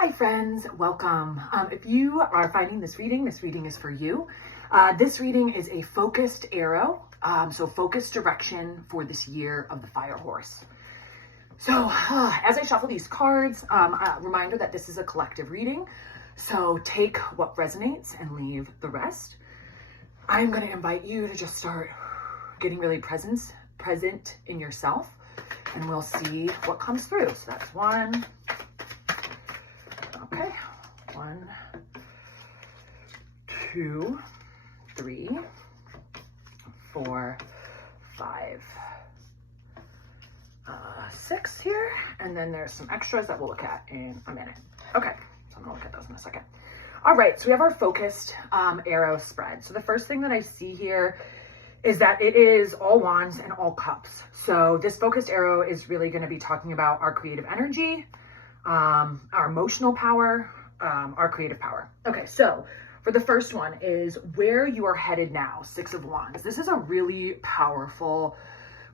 Hi friends, welcome. If you are finding this reading is for you. This reading is a focused arrow, so focused direction for this year of the Fire Horse. So as I shuffle these cards, a reminder that this is a collective reading. So take what resonates and leave the rest. I'm going to invite you to just start getting really present in yourself, and we'll see what comes through. So that's one. Okay, 1, 2, 3, 4, 5, 6 here, and then there's some extras that we'll look at in a minute. Okay, so I'm gonna look at those in a second. All right, so we have our focused arrow spread. So the first thing that I see here is that it is all wands and all cups. So this focused arrow is really going to be talking about our creative energy, our emotional power, our creative power. Okay, so for the first one is where you are headed now, 6 of Wands. This is a really powerful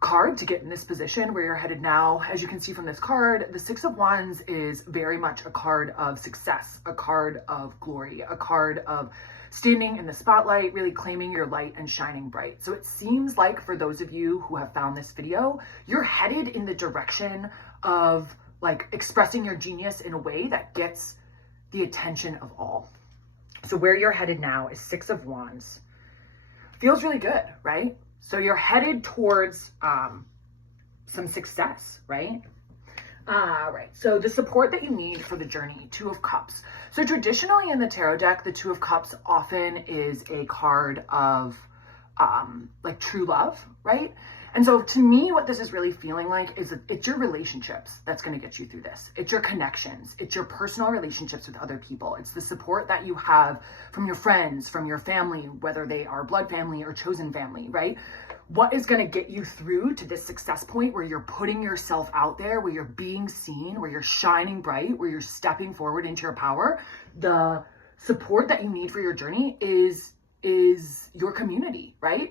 card to get in this position where you're headed now. As you can see from this card, the 6 of Wands is very much a card of success, a card of glory, a card of standing in the spotlight, really claiming your light and shining bright. So it seems like for those of you who have found this video, you're headed in the direction of like expressing your genius in a way that gets the attention of all. So where you're headed now is 6 of Wands. Feels really good, right? So you're headed towards some success, right? Right. So the support that you need for the journey, 2 of Cups. So traditionally in the tarot deck, the 2 of Cups often is a card of like true love, right? And so to me, what this is really feeling like is it's your relationships that's going to get you through this. It's your connections. It's your personal relationships with other people. It's the support that you have from your friends, from your family, whether they are blood family or chosen family, right? What is going to get you through to this success point where you're putting yourself out there, where you're being seen, where you're shining bright, where you're stepping forward into your power. The support that you need for your journey is your community, right?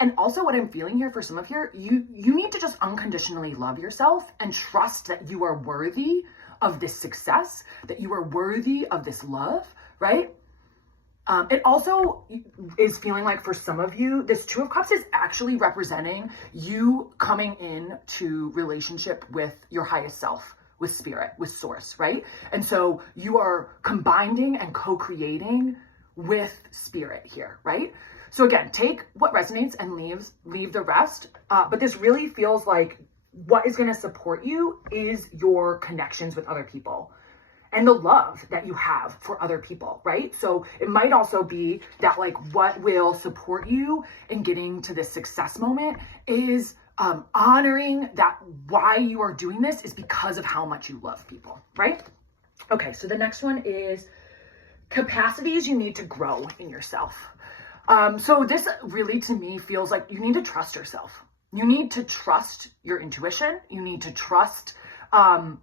And also what I'm feeling here for some of you need to just unconditionally love yourself and trust that you are worthy of this success, that you are worthy of this love, right? It also is feeling like for some of you, this 2 of Cups is actually representing you coming in to relationship with your highest self, with spirit, with source, right? And so you are combining and co-creating with spirit here, right? So again, take what resonates and leave the rest. But this really feels like what is going to support you is your connections with other people and the love that you have for other people, right? So it might also be that like what will support you in getting to this success moment is honoring that why you are doing this is because of how much you love people, right? Okay, so the next one is capacities you need to grow in yourself. So this really to me feels like you need to trust yourself. You need to trust your intuition. You need to trust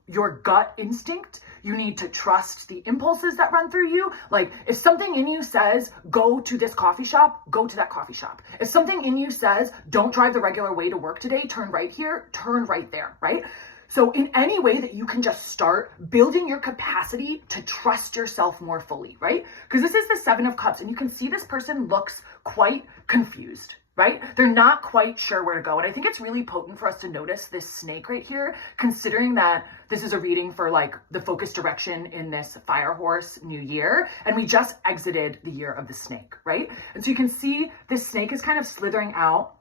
your gut instinct. You need to trust the impulses that run through you. Like if something in you says, go to this coffee shop, go to that coffee shop. If something in you says, don't drive the regular way to work today, turn right here, turn right there, right? So in any way that you can just start building your capacity to trust yourself more fully, right? Because this is the 7 of Cups and you can see this person looks quite confused, right? They're not quite sure where to go. And I think it's really potent for us to notice this snake right here, considering that this is a reading for like the focus direction in this Fire Horse new year. And we just exited the year of the snake, right? And so you can see this snake is kind of slithering out,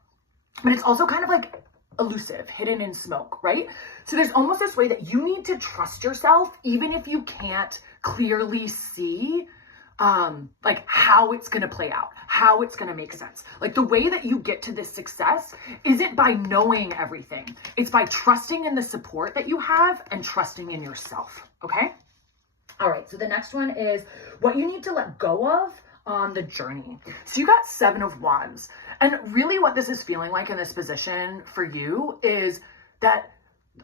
but it's also kind of like elusive, hidden in smoke, right? So there's almost this way that you need to trust yourself, even if you can't clearly see like how it's going to play out, how it's going to make sense. Like the way that you get to this success isn't by knowing everything. It's by trusting in the support that you have and trusting in yourself. Okay. All right. So the next one is what you need to let go of on the journey. So you got 7 of Wands. And really what this is feeling like in this position for you is that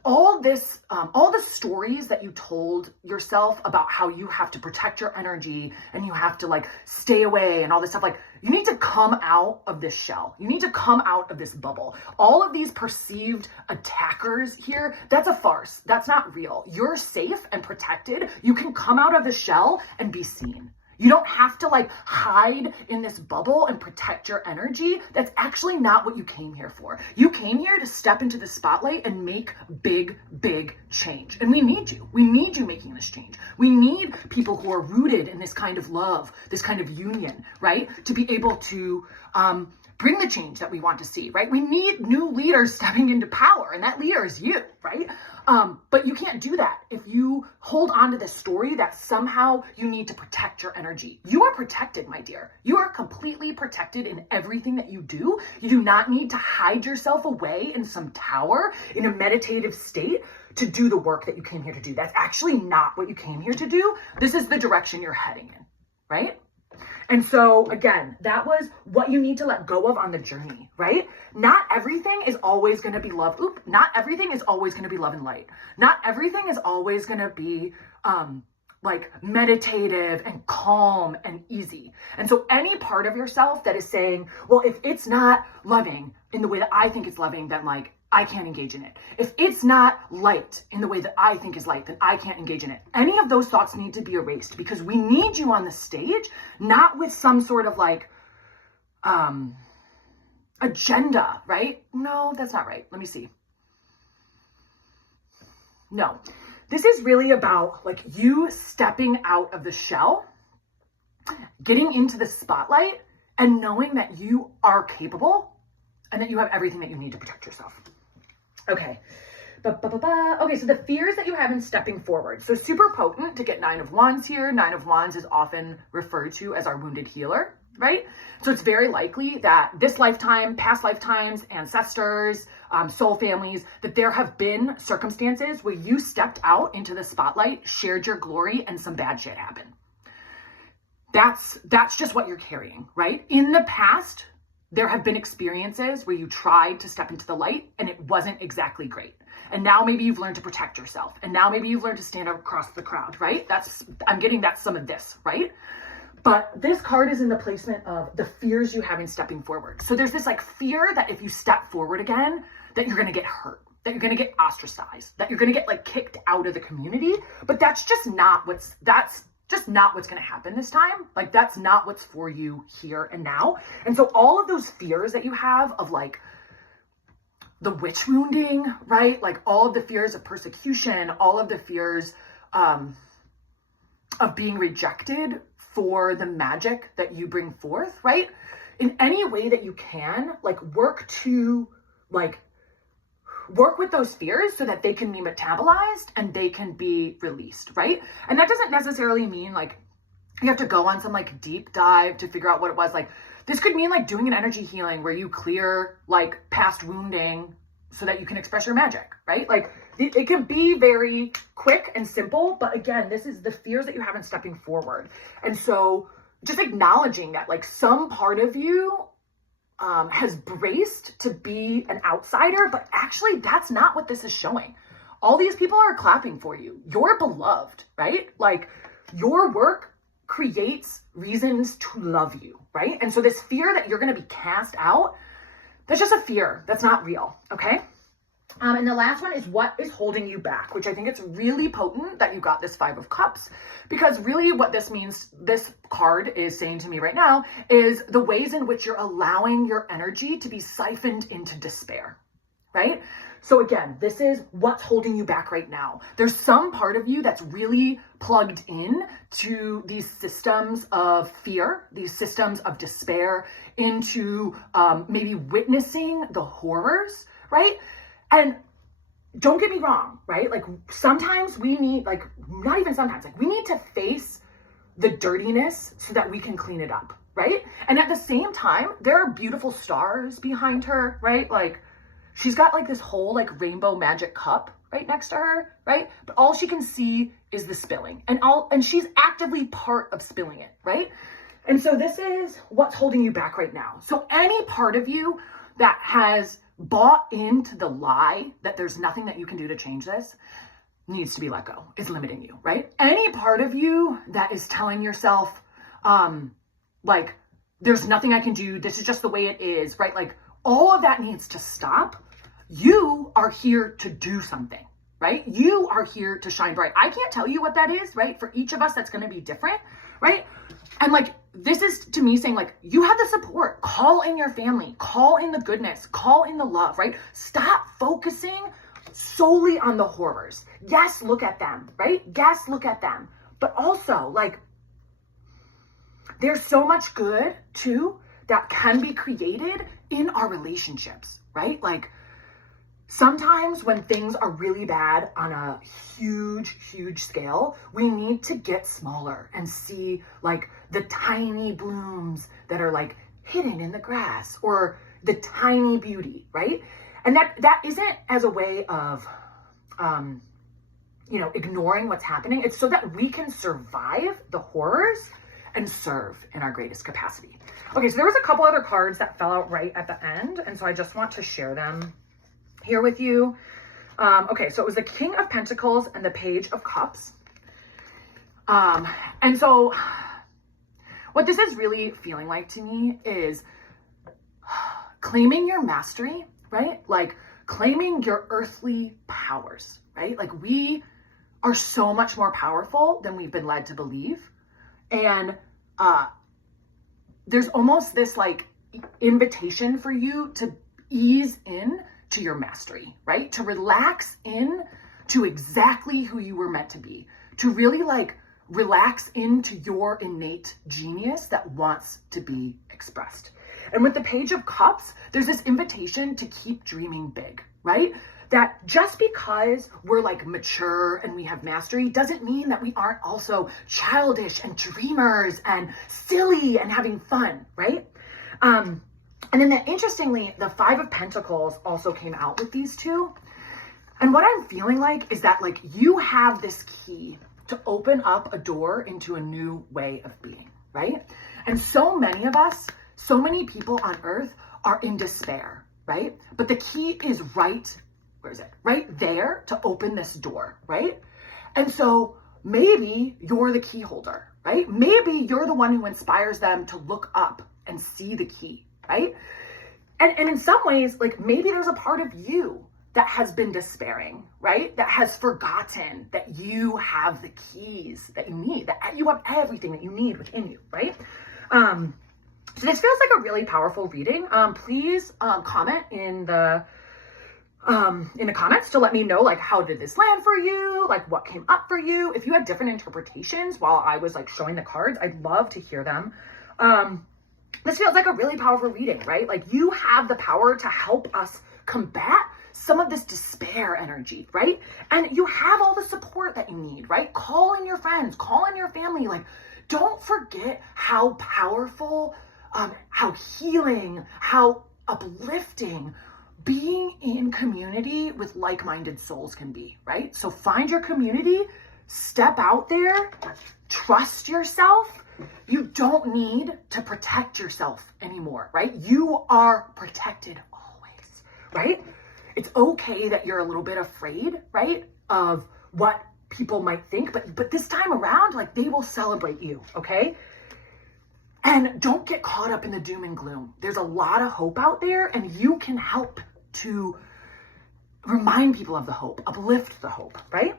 all the stories that you told yourself about how you have to protect your energy and you have to like stay away and all this stuff, like you need to come out of this shell. You need to come out of this bubble. All of these perceived attackers here, that's a farce. That's not real. You're safe and protected. You can come out of the shell and be seen. You don't have to like hide in this bubble and protect your energy. That's actually not what you came here for. You came here to step into the spotlight and make big, big change. And we need you. We need you making this change. We need people who are rooted in this kind of love, this kind of union, right? To be able to bring the change that we want to see, right? We need new leaders stepping into power, and that leader is you, right? But you can't do that if you hold on to this story that somehow you need to protect your energy. You are protected, my dear. You are completely protected in everything that you do. You do not need to hide yourself away in some tower in a meditative state to do the work that you came here to do. That's actually not what you came here to do. This is the direction you're heading in, right? And so again, that was what you need to let go of on the journey, right? Not everything is always going to be love. Not everything is always going to be love and light. Not everything is always going to be like meditative and calm and easy. And so any part of yourself that is saying, well, if it's not loving in the way that I think it's loving, then like I can't engage in it. If it's not light in the way that I think is light, then I can't engage in it. Any of those thoughts need to be erased because we need you on the stage, not with some sort of like agenda, right? No, that's not right. Let me see. No, this is really about like you stepping out of the shell, getting into the spotlight and knowing that you are capable and that you have everything that you need to protect yourself. Okay. Okay, so the fears that you have in stepping forward. So super potent to get 9 of Wands here. 9 of Wands is often referred to as our wounded healer, right? So it's very likely that this lifetime, past lifetimes, ancestors, soul families, that there have been circumstances where you stepped out into the spotlight, shared your glory, and some bad shit happened. That's just what you're carrying, right? In the past, there have been experiences where you tried to step into the light and it wasn't exactly great. And now maybe you've learned to protect yourself. And now maybe you've learned to stand across the crowd, right? I'm getting that's some of this, right? But this card is in the placement of the fears you have in stepping forward. So there's this like fear that if you step forward again, that you're going to get hurt, that you're going to get ostracized, that you're going to get like kicked out of the community. But that's just not what's going to happen this time. Like that's not what's for you here and now. And so all of those fears that you have of like the witch wounding, right? Like all of the fears of persecution, all of the fears of being rejected for the magic that you bring forth, right? In any way that you can, like work with those fears so that they can be metabolized and they can be released, right? And that doesn't necessarily mean like you have to go on some like deep dive to figure out what it was. Like this could mean like doing an energy healing where you clear like past wounding so that you can express your magic, right? Like it can be very quick and simple, but again, this is the fears that you have in stepping forward. And so just acknowledging that like some part of you has braced to be an outsider, but actually that's not what this is showing. All these people are clapping for you. You're beloved, right? Like your work creates reasons to love you, right? And so this fear that you're going to be cast out, that's just a fear. That's not real, okay? And the last one is what is holding you back, which I think it's really potent that you got this 5 of Cups, because really what this means, this card is saying to me right now, is the ways in which you're allowing your energy to be siphoned into despair, right? So again, this is what's holding you back right now. There's some part of you that's really plugged in to these systems of fear, these systems of despair, into maybe witnessing the horrors, right? And don't get me wrong, right? Like sometimes we need, like not even sometimes, like we need to face the dirtiness so that we can clean it up, right? And at the same time, there are beautiful stars behind her, right? Like she's got like this whole like rainbow magic cup right next to her, right? But all she can see is the spilling, and she's actively part of spilling it, right? And so this is what's holding you back right now. So any part of you that has bought into the lie that there's nothing that you can do to change this needs to be let go. It's limiting you, right? Any part of you that is telling yourself, like, there's nothing I can do, this is just the way it is, right? Like, all of that needs to stop. You are here to do something, right? You are here to shine bright. I can't tell you what that is, right? For each of us, that's going to be different, right? And like, this is to me saying, like, you have the support. Call in your family, call in the goodness, call in the love, right? Stop focusing solely on the horrors. Yes, look at them, right? Yes, look at them. But also, like, there's so much good too that can be created in our relationships, right? Like, sometimes when things are really bad on a huge, huge scale, we need to get smaller and see like the tiny blooms that are like hidden in the grass, or the tiny beauty, right? And that isn't as a way of, ignoring what's happening. It's so that we can survive the horrors and serve in our greatest capacity. Okay, so there was a couple other cards that fell out right at the end, and so I just want to share them here with you. Okay, so it was the King of Pentacles and the Page of Cups. And so what this is really feeling like to me is claiming your mastery, right? Like claiming your earthly powers, right? Like we are so much more powerful than we've been led to believe. And there's almost this like invitation for you to ease in to your mastery, right? To relax in to exactly who you were meant to be, to really like relax into your innate genius that wants to be expressed. And with the Page of Cups, there's this invitation to keep dreaming big, right? That just because we're like mature and we have mastery doesn't mean that we aren't also childish and dreamers and silly and having fun, right? And then interestingly, the Five of Pentacles also came out with these two. And what I'm feeling like is that like you have this key to open up a door into a new way of being, right? And so many of us, so many people on earth are in despair, right? But the key is right there to open this door, right? And so maybe you're the key holder, right? Maybe you're the one who inspires them to look up and see the key, right? And in some ways, like maybe there's a part of you that has been despairing, right? That has forgotten that you have the keys that you need, that you have everything that you need within you, right? So this feels like a really powerful reading. Please comment in the comments to let me know, like, how did this land for you? Like, what came up for you? If you had different interpretations while I was like showing the cards, I'd love to hear them. This feels like a really powerful reading, right? Like you have the power to help us combat some of this despair energy, right? And you have all the support that you need, right? Call in your friends, call in your family. Like, don't forget how powerful, how healing, how uplifting being in community with like-minded souls can be, right? So find your community, step out there, trust yourself. You don't need to protect yourself anymore, right? You are protected always, right? It's okay that you're a little bit afraid, right? Of what people might think, but this time around, like they will celebrate you, okay? And don't get caught up in the doom and gloom. There's a lot of hope out there, and you can help to remind people of the hope, uplift the hope, right?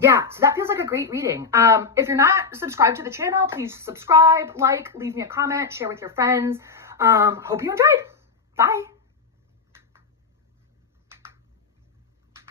Yeah, so that feels like a great reading. If you're not subscribed to the channel, please subscribe, like, leave me a comment, share with your friends. Hope you enjoyed. Bye.